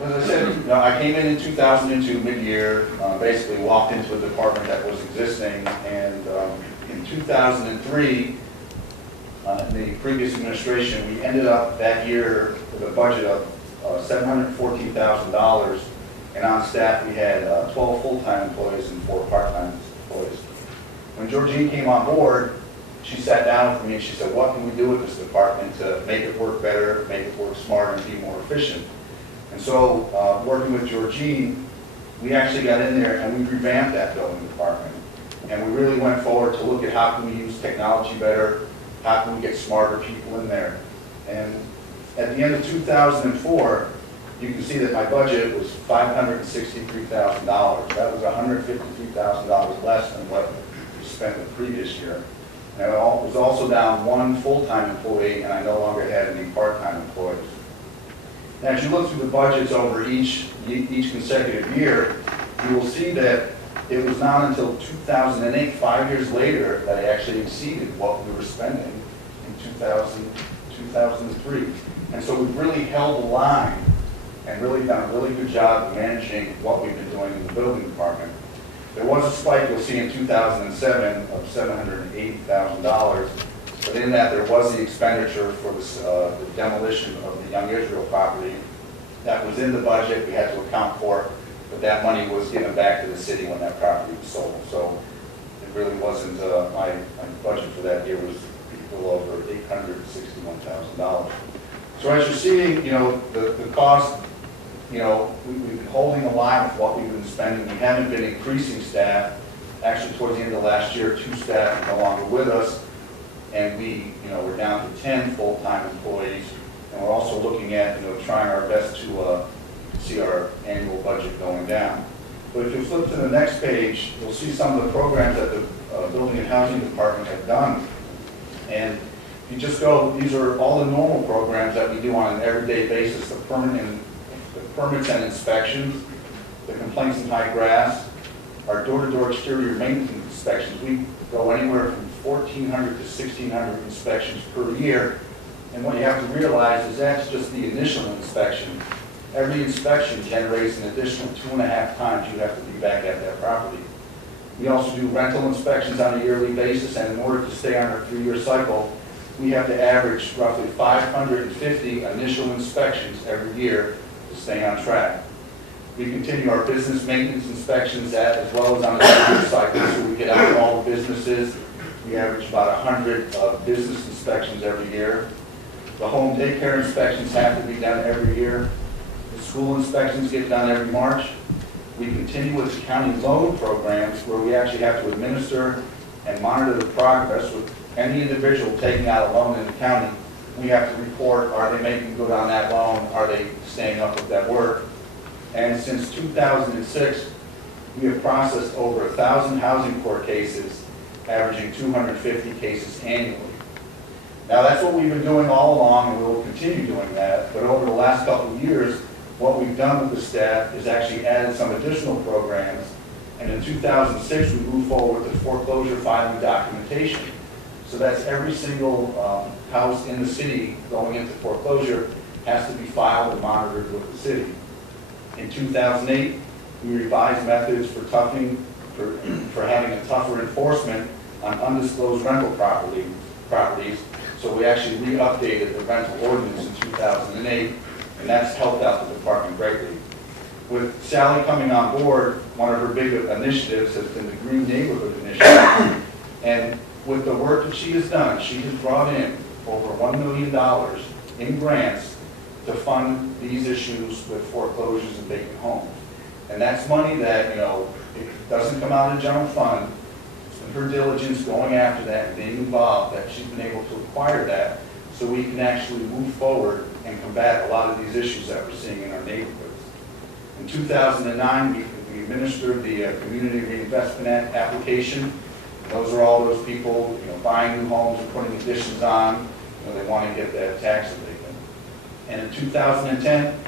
As I said, I came in 2002, mid-year, basically walked into a department that was existing, and in 2003, in the previous administration, we ended up that year with a budget of $714,000, and on staff we had 12 full-time employees and 4 part-time employees. When Georgine came on board, she sat down with me and she said, what can we do with this department to make it work better, make it work smarter, and be more efficient? And so, working with Georgine, we actually got in there and we revamped that building department. And we really went forward to look at how can we use technology better, how can we get smarter people in there. And at the end of 2004, you can see that my budget was $563,000. That was $153,000 less than what we spent the previous year. And I was also down 1 full-time employee, and I no longer had any part-time employees. Now, as you look through the budgets over each consecutive year, you will see that it was not until 2008, 5 years later, that I actually exceeded what we were spending in 2003. And so we've really held the line and really done a really good job of managing what we've been doing in the building department. There was a spike you'll see in 2007 of $780,000, but in that there was the expenditure for this, the demolition of the Young Israel property. That was in the budget, we had to account for it, but that money was given back to the city when that property was sold. So it really wasn't, my budget for that year was a little over $861,000. So as you're seeing, the cost, we've been holding the line with what we've been spending. We haven't been increasing staff. Actually, towards the end of last year, 2 staff are no longer with us, and we're down to 10 full-time employees. And we're also looking at, trying our best to see our annual budget going down. But if you flip to the next page, you'll see some of the programs that the Building and Housing Department have done. And if you just go, these are all the normal programs that we do on an everyday basis, the permits and inspections, the complaints in high grass, our door-to-door exterior maintenance inspections. We go anywhere from 1,400 to 1,600 inspections per year. And what you have to realize is that's just the initial inspection. Every inspection generates an additional 2.5 times you have to be back at that property. We also do rental inspections on a yearly basis, and in order to stay on our 3-year cycle, we have to average roughly 550 initial inspections every year to stay on track. We continue our business maintenance inspections as well as on a 3-year cycle, so we get out to all the businesses. We average about 100 business inspections every year. The home daycare inspections have to be done every year. The school inspections get done every March. We continue with the county loan programs where we actually have to administer and monitor the progress with any individual taking out a loan in the county. We have to report, are they making good on that loan? Are they staying up with that work? And since 2006, we have processed over 1,000 housing court cases, averaging 250 cases annually. Now that's what we've been doing all along, and we will continue doing that. But over the last couple of years, what we've done with the staff is actually added some additional programs. And in 2006, we moved forward with the foreclosure filing documentation. So that's every single house in the city going into foreclosure has to be filed and monitored with the city. In 2008, we revised methods for for having a tougher enforcement on undisclosed rental properties. So we actually re-updated the rental ordinance in 2008, and that's helped out the department greatly. With Sally coming on board, one of her big initiatives has been the Green Neighborhood Initiative. And with the work that she has done, she has brought in over $1 million in grants to fund these issues with foreclosures and vacant homes. And that's money that, it doesn't come out of the general fund. It's been her diligence going after that and being involved that she's been able to acquire that so we can actually move forward and combat a lot of these issues that we're seeing in our neighborhoods. In 2009, we administered the Community Reinvestment Act application. Those are all those people, buying new homes and putting additions on. They want to get that tax abatement. And in 2010,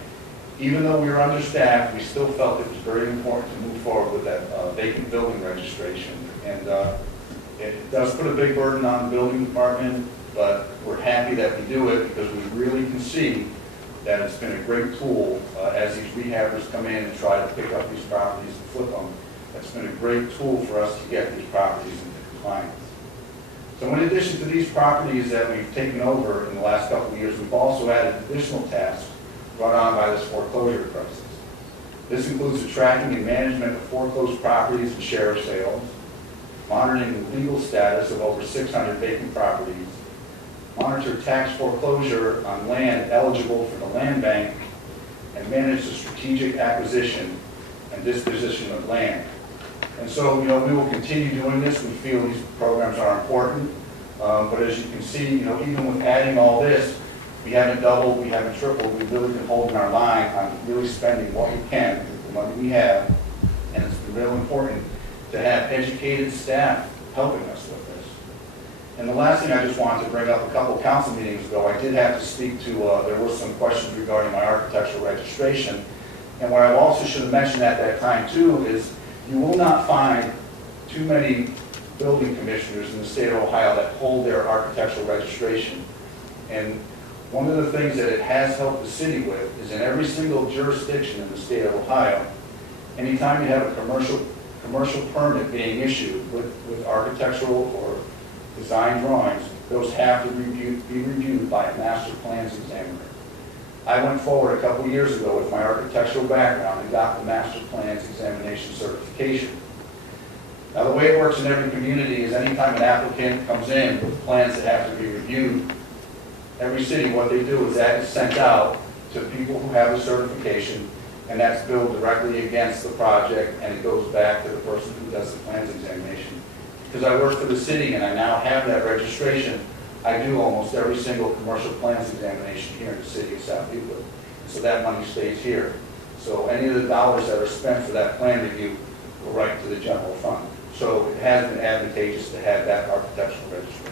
even though we were understaffed, we still felt it was very important to move forward with that vacant building registration. And it does put a big burden on the building department, but we're happy that we do it because we really can see that it's been a great tool as these rehabbers come in and try to pick up these properties and flip them. It's been a great tool for us to get these properties into compliance. So in addition to these properties that we've taken over in the last couple of years, we've also added additional tasks brought on by this foreclosure crisis. This includes the tracking and management of foreclosed properties and sheriff sales, monitoring the legal status of over 600 vacant properties, monitor tax foreclosure on land eligible for the land bank, and manage the strategic acquisition and disposition of land. And so, we will continue doing this. We feel these programs are important. But as you can see, even with adding all this, we haven't doubled, we haven't tripled. We've really been holding our line on really spending what we can with the money we have. And it's been real important to have educated staff helping us with this. And the last thing I just wanted to bring up, a couple council meetings ago, I did have to speak to, there were some questions regarding my architectural registration. And what I also should have mentioned at that time too is you will not find too many building commissioners in the state of Ohio that hold their architectural registration. And one of the things that it has helped the city with is in every single jurisdiction in the state of Ohio, anytime you have a commercial permit being issued with architectural or design drawings, those have to be reviewed by a master plans examiner. I went forward a couple years ago with my architectural background and got the master plans examination certification. Now the way it works in every community is anytime an applicant comes in with plans that have to be reviewed, every city, what they do is that is sent out to people who have the certification, and that's billed directly against the project, and it goes back to the person who does the plans examination. Because I work for the city and I now have that registration, I do almost every single commercial plans examination here in the city of South Euclid. So that money stays here. So any of the dollars that are spent for that plan review go right to the general fund. So it has been advantageous to have that architectural registration.